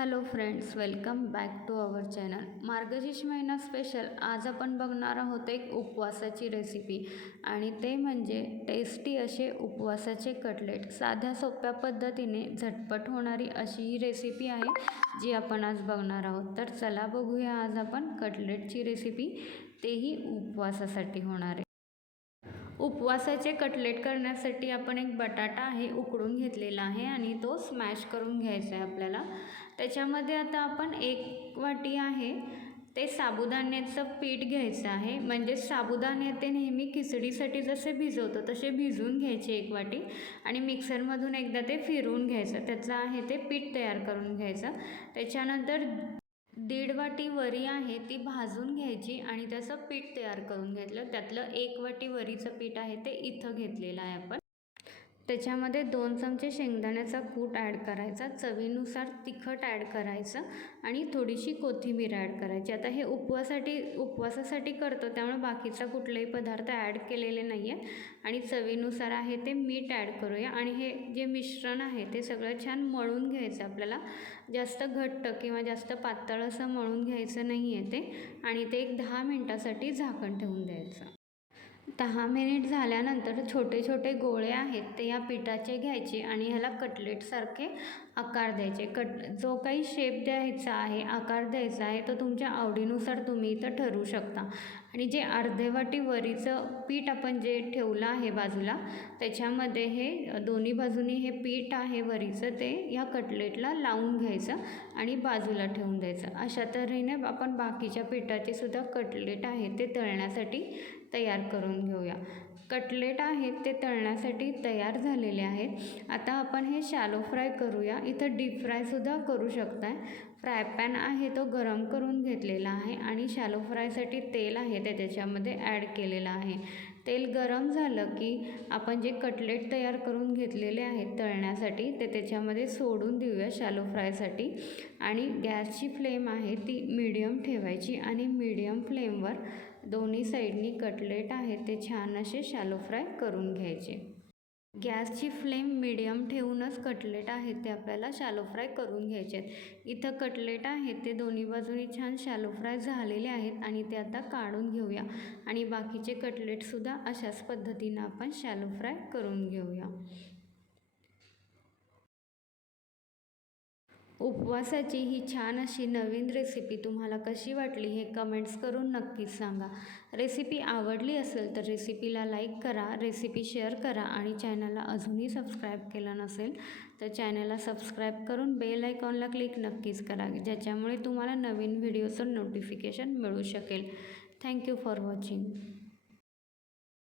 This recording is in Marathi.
Hello friends welcome back to our channel. Margashirsha महिना स्पेशल आज आपण बघणार आहोत एक उपवासाची रेसिपी आणि ते म्हणजे टेस्टी असे उपवासाचे कटलेट साध्या सोप्या पद्धतीने झटपट होणारी अशी ही रेसिपी आहे जी आपण आज बघणार आहोत. तर चला बघूया आज आपण कटलेटची रेसिपी तेही उपवासासाठी होणार आहे. उपवासाचे कटलेट करण्यासाठी आपण एक बटाटा आहे उकडून घेतलेला आहे आणि तो स्मॅश करून घ्यायचा आहे आपल्याला. त्याच्यामध्ये आता आपण एक वाटी आहे ते साबुदाण्याचं पीठ घ्यायचं आहे. म्हणजे साबुदाणे ते नेहमी खिचडीसाठी जसे भिजवतो तसे भिजवून घ्यायचे एक वाटी. आणि मिक्सरमधून एकदा ते फिरवून घ्यायचं. त्याचं आहे ते पीठ तयार करून घ्यायचं. त्याच्यानंतर दीड वाटी वरी आहे ती भाजून घ्यायची आणि त्याचं पीठ तयार करून घेतलं. त्यातलं एक वाटी वरीचं पीठ आहे ते इथं घेतलेलं आहे आपण. त्याच्यामध्ये दोन चमचे शेंगदाण्याचा कूट ॲड करायचा चवीनुसार तिखट ॲड करायचं आणि थोडीशी कोथिंबीर ॲड करायची. आता हे उपवासाठी उपवासासाठी करतो त्यामुळे बाकीचा कुठलाही पदार्थ ॲड केलेले नाही आहे आणि चवीनुसार आहे ते मीठ ॲड करूया. आणि हे जे मिश्रण आहे ते सगळं छान मळून घ्यायचं आपल्याला. जास्त घट्ट किंवा जास्त पातळ असं मळून घ्यायचं नाही आहे ते. आणि ते एक दहा मिनटासाठी झाकण ठेवून द्यायचं. दहा मिनिट झाल्यानंतर छोटे छोटे गोळे आहेत ते या पिठाचे घ्यायचे आणि ह्याला कटलेटसारखे आकार द्यायचे. कट जो काही शेप द्यायचा आहे आकार द्यायचा आहे तो तुमच्या आवडीनुसार तुम्ही इथं ठरवू शकता. आणि जे अर्धेवाटी वरीचं पीठ आपण जे ठेवलं आहे बाजूला त्याच्यामध्ये हे दोन्ही बाजूनी हे पीठ आहे वरीचं ते या कटलेटला लावून घ्यायचं आणि बाजूला ठेवून द्यायचं. अशा तऱ्हेने आपण बाकीच्या पिठाचे सुद्धा कटलेट आहे ते तळण्यासाठी तयार करून घेऊया. कटलेट आहेत ते तळण्यासाठी तयार झालेले आहेत. आता आपण हे शॅलो फ्राय करूया. इथं डीप फ्रायसुद्धा करू शकताय. फ्राय पॅन आहे तो गरम करून घेतलेला आहे आणि शॅलो फ्रायसाठी तेल आहे ते त्याच्यामध्ये ॲड केलेलं आहे. तेल गरम झालं की आपण जे कटलेट तयार करून घेतलेले आहेत तळण्यासाठी ते त्याच्यामध्ये सोडून देऊया शॅलो फ्रायसाठी आणि गॅसची फ्लेम आहे ती मीडियम ठेवायची आणि मीडियम फ्लेमवर दोन्ही साईडनी कटलेट आहे ते छान असे शॅलो फ्राय करून घ्यायचे. गॅसची फ्लेम मिडियम ठेवूनच कटलेट आहेत ते आपल्याला शॅलो फ्राय करून घ्यायचे आहेत. इथं कटलेट आहेत ते दोन्ही बाजूनी छान शॅलो फ्राय झालेले आहेत आणि ते आता काढून घेऊया. आणि बाकीचे कटलेटसुद्धा अशाच पद्धतीनं आपण शॅलो फ्राय करून घेऊया. उपवासाची ही छान अशी नवीन रेसिपी तुम्हाला कशी वाटली हे कमेंट्स करून नक्कीच सांगा. रेसिपी आवडली असेल तर रेसिपीला लाईक करा रेसिपी शेअर करा आणि चॅनलला अजूनही सबस्क्राईब केलं नसेल तर चॅनलला सबस्क्राईब करून बेल आयकॉनला क्लिक नक्कीच करा ज्याच्यामुळे तुम्हाला नवीन व्हिडिओचं नोटिफिकेशन मिळू शकेल. Thank you for watching